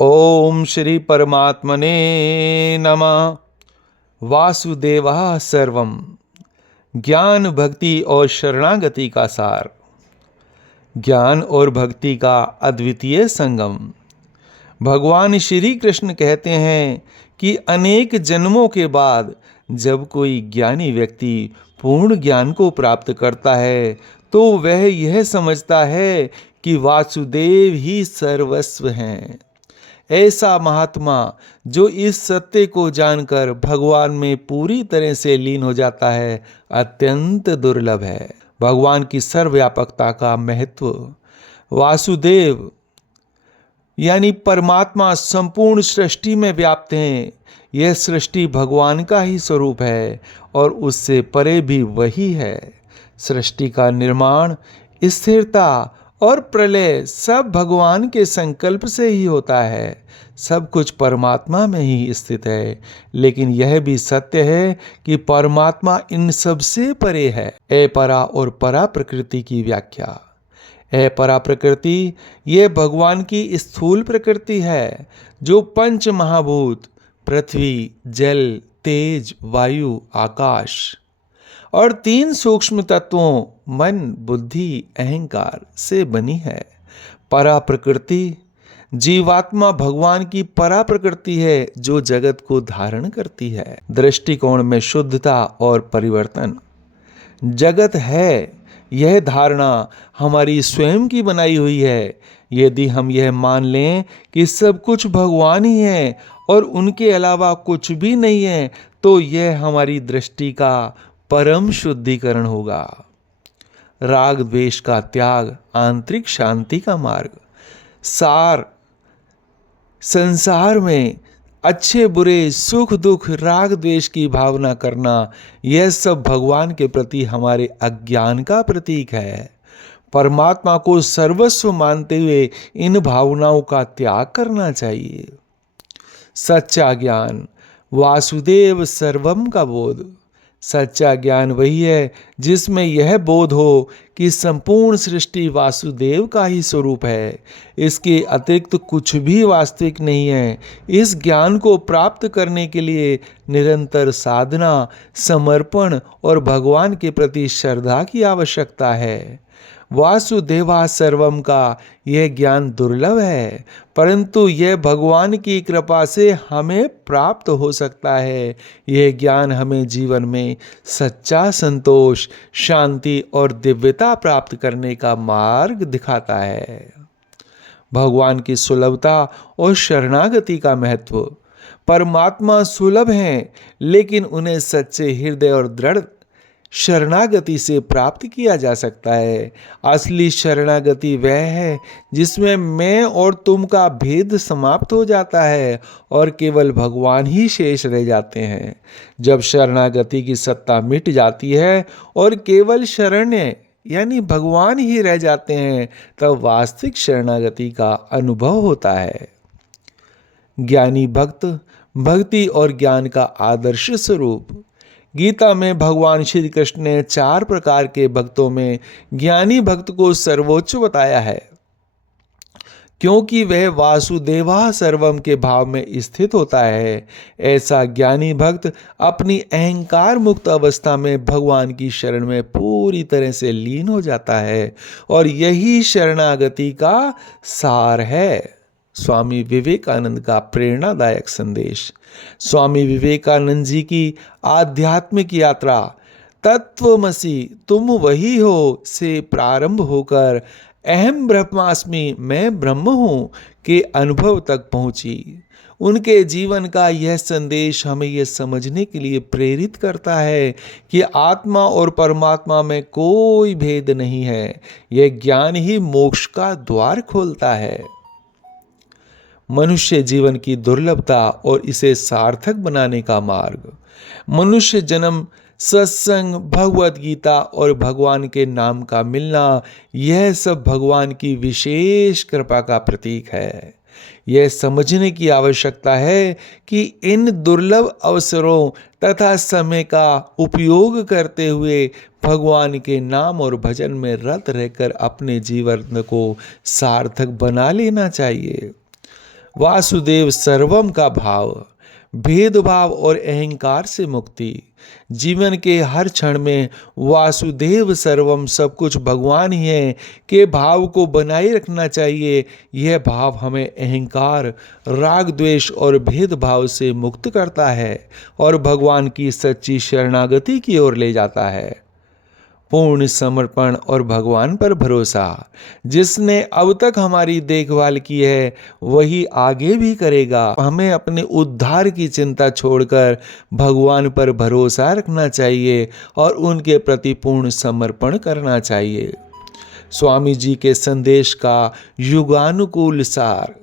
ओम श्री परमात्मने नमः। वासुदेवा सर्वम। ज्ञान भक्ति और शरणागति का सार। ज्ञान और भक्ति का अद्वितीय संगम। भगवान श्री कृष्ण कहते हैं कि अनेक जन्मों के बाद जब कोई ज्ञानी व्यक्ति पूर्ण ज्ञान को प्राप्त करता है तो वह यह समझता है कि वासुदेव ही सर्वस्व हैं। ऐसा महात्मा जो इस सत्य को जानकर भगवान में पूरी तरह से लीन हो जाता है, अत्यंत दुर्लभ है। भगवान की सर्वव्यापकता का महत्व। वासुदेव यानी परमात्मा संपूर्ण सृष्टि में व्याप्त हैं। यह सृष्टि भगवान का ही स्वरूप है और उससे परे भी वही है। सृष्टि का निर्माण, स्थिरता और प्रलय सब भगवान के संकल्प से ही होता है। सब कुछ परमात्मा में ही स्थित है, लेकिन यह भी सत्य है कि परमात्मा इन सब से परे है। अपरा और परा प्रकृति की व्याख्या। अपरा प्रकृति यह भगवान की स्थूल प्रकृति है जो पंच महाभूत पृथ्वी, जल, तेज, वायु, आकाश और 3 सूक्ष्म तत्वों मन, बुद्धि, अहंकार से बनी है। परा प्रकृति जीवात्मा भगवान की परा प्रकृति है जो जगत को धारण करती है। दृष्टिकोण में शुद्धता और परिवर्तन। जगत है, यह धारणा हमारी स्वयं की बनाई हुई है। यदि हम यह मान लें कि सब कुछ भगवान ही है और उनके अलावा कुछ भी नहीं है, तो यह हमारी दृष्टि का परम शुद्धिकरण होगा। राग द्वेष का त्याग आंतरिक शांति का मार्ग। सार संसार में अच्छे बुरे, सुख दुख, राग द्वेष की भावना करना, यह सब भगवान के प्रति हमारे अज्ञान का प्रतीक है। परमात्मा को सर्वस्व मानते हुए इन भावनाओं का त्याग करना चाहिए। सच्चा ज्ञान वासुदेव सर्वम का बोध। सच्चा ज्ञान वही है जिसमें यह बोध हो कि संपूर्ण सृष्टि वासुदेव का ही स्वरूप है। इसके अतिरिक्त कुछ भी वास्तविक नहीं है। इस ज्ञान को प्राप्त करने के लिए निरंतर साधना, समर्पण और भगवान के प्रति श्रद्धा की आवश्यकता है। वासुदेवा सर्वम का यह ज्ञान दुर्लभ है, परंतु यह भगवान की कृपा से हमें प्राप्त हो सकता है। यह ज्ञान हमें जीवन में सच्चा संतोष, शांति और दिव्यता प्राप्त करने का मार्ग दिखाता है। भगवान की सुलभता और शरणागति का महत्व। परमात्मा सुलभ हैं, लेकिन उन्हें सच्चे हृदय और दृढ़ शरणागति से प्राप्त किया जा सकता है। असली शरणागति वह है जिसमें मैं और तुम का भेद समाप्त हो जाता है और केवल भगवान ही शेष रह जाते हैं। जब शरणागति की सत्ता मिट जाती है और केवल शरण्य यानी भगवान ही रह जाते हैं, तब वास्तविक शरणागति का अनुभव होता है। ज्ञानी भक्त भक्ति और ज्ञान का आदर्श स्वरूप। गीता में भगवान श्री कृष्ण ने 4 प्रकार के भक्तों में ज्ञानी भक्त को सर्वोच्च बताया है, क्योंकि वह वासुदेवा सर्वम के भाव में स्थित होता है। ऐसा ज्ञानी भक्त अपनी अहंकार मुक्त अवस्था में भगवान की शरण में पूरी तरह से लीन हो जाता है और यही शरणागति का सार है। स्वामी विवेकानंद का प्रेरणादायक संदेश। स्वामी विवेकानंद जी की आध्यात्मिक यात्रा तत्वमसि तुम वही हो से प्रारंभ होकर अहम ब्रह्मास्मि मैं ब्रह्म हूँ के अनुभव तक पहुँची। उनके जीवन का यह संदेश हमें यह समझने के लिए प्रेरित करता है कि आत्मा और परमात्मा में कोई भेद नहीं है। यह ज्ञान ही मोक्ष का द्वार खोलता है। मनुष्य जीवन की दुर्लभता और इसे सार्थक बनाने का मार्ग। मनुष्य जन्म, सत्संग, भगवत गीता और भगवान के नाम का मिलना, यह सब भगवान की विशेष कृपा का प्रतीक है। यह समझने की आवश्यकता है कि इन दुर्लभ अवसरों तथा समय का उपयोग करते हुए भगवान के नाम और भजन में रत रहकर अपने जीवन को सार्थक बना लेना चाहिए। वासुदेव सर्वम का भाव, भेदभाव और अहंकार से मुक्ति। जीवन के हर क्षण में वासुदेव सर्वम, सब कुछ भगवान ही है, के भाव को बनाए रखना चाहिए। यह भाव हमें अहंकार, राग, द्वेष और भेदभाव से मुक्त करता है और भगवान की सच्ची शरणागति की ओर ले जाता है। पूर्ण समर्पण और भगवान पर भरोसा। जिसने अब तक हमारी देखभाल की है वही आगे भी करेगा। हमें अपने उद्धार की चिंता छोड़कर भगवान पर भरोसा रखना चाहिए और उनके प्रति पूर्ण समर्पण करना चाहिए। स्वामी जी के संदेश का युगानुकूल सार।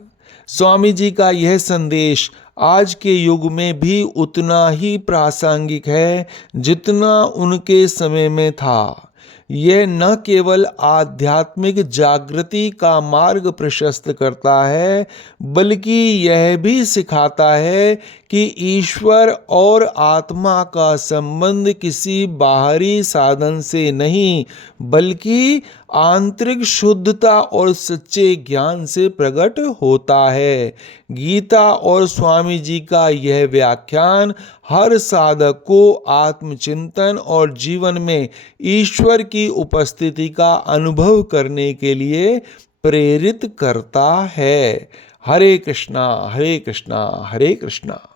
स्वामी जी का यह संदेश आज के युग में भी उतना ही प्रासंगिक है जितना उनके समय में था। यह न केवल आध्यात्मिक जागृति का मार्ग प्रशस्त करता है, बल्कि यह भी सिखाता है कि ईश्वर और आत्मा का संबंध किसी बाहरी साधन से नहीं, बल्कि आंतरिक शुद्धता और सच्चे ज्ञान से प्रकट होता है। गीता और स्वामी जी का यह व्याख्यान हर साधक को आत्मचिंतन और जीवन में ईश्वर की उपस्थिति का अनुभव करने के लिए प्रेरित करता है। हरे कृष्णा हरे कृष्णा हरे कृष्णा।